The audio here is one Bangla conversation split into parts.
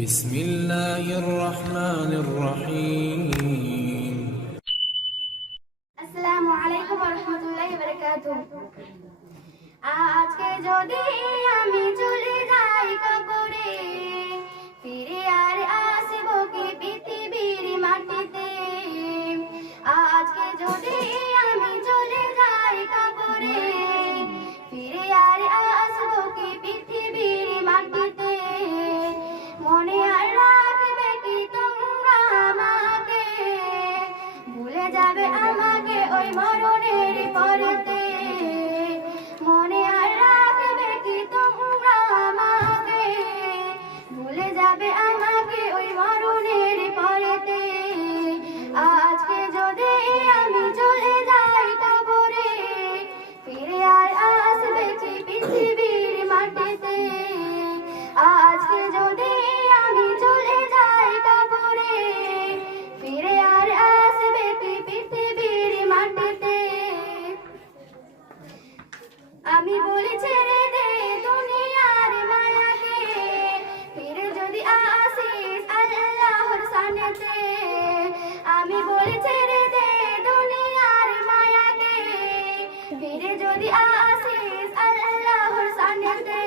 بسم الله الرحمن الرحيم আসসালামু আলাইকুম ওয়া রাহমাতুল্লাহি ওয়া বারাকাতুহু। আজকে যদি আমি চলে যাই কবরে, ফিরে আর আসব কি পৃথিবীর মাটিতে? আজকে যদি আমি চলে যাই কবরে, ফিরে আর আসব কি পৃথিবীর মাটিতে? মনে আর রাখবে কি তোমরা আমাকে? ভুলে যাবে আমাকে ওই মরণের পরেতে? মনে আর রাখবে কি তোমরা আমাকে? ভুলে যাবে আমাকে ওই মরণের পরেতে? আজকে যদি আমি চলে যাই কবরে, ফিরে আর আসবে কি পৃথিবীর মাটিতে? আজকে যদি আমি চলে যাই কবরে, ফিরে আর আসবে কি পৃথিবীর মাটিতে? আমি বলি ছেড়ে দে দুনিয়ার মায়াকে, ফিরে যদি আসিস আল্লাহর সানেতে। আমি বলি ছেড়ে দে দুনিয়ার মায়াকে, ফিরে যদি আসিস আল্লাহর সানেতে।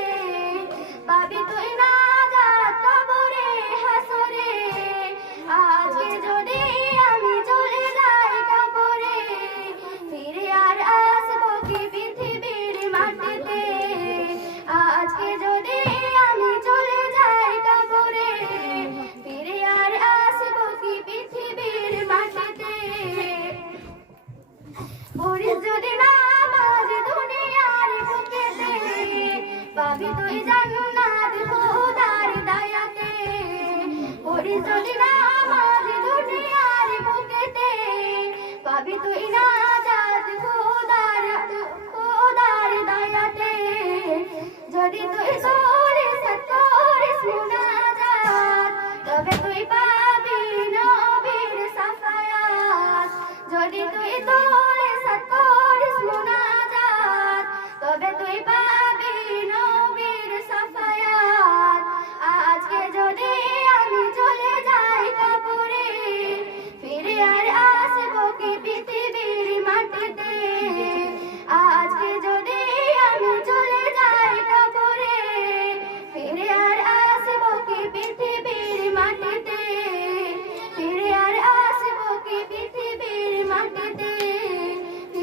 পাবি তুই নাজাত কবরে হাসরে। আজকে যদি আমি চলে যাই কবরে, ফিরে আর আসবো কি পৃথিবীর মাটিতে? আজকে যদি আমি চলে যাই কবরে, ফিরে আর আসবো কি পৃথিবীর মাটিতে? পড়িস যদি নামাজ দুনিয়ার বুকেতে, পাবি তুই জান্নাত খোদার দয়াতে। পড়িস যদি নামাজ দুনিয়ার বুকেতে, পাবি তুই নাজাত খোদার দয়াতে। যদি তুই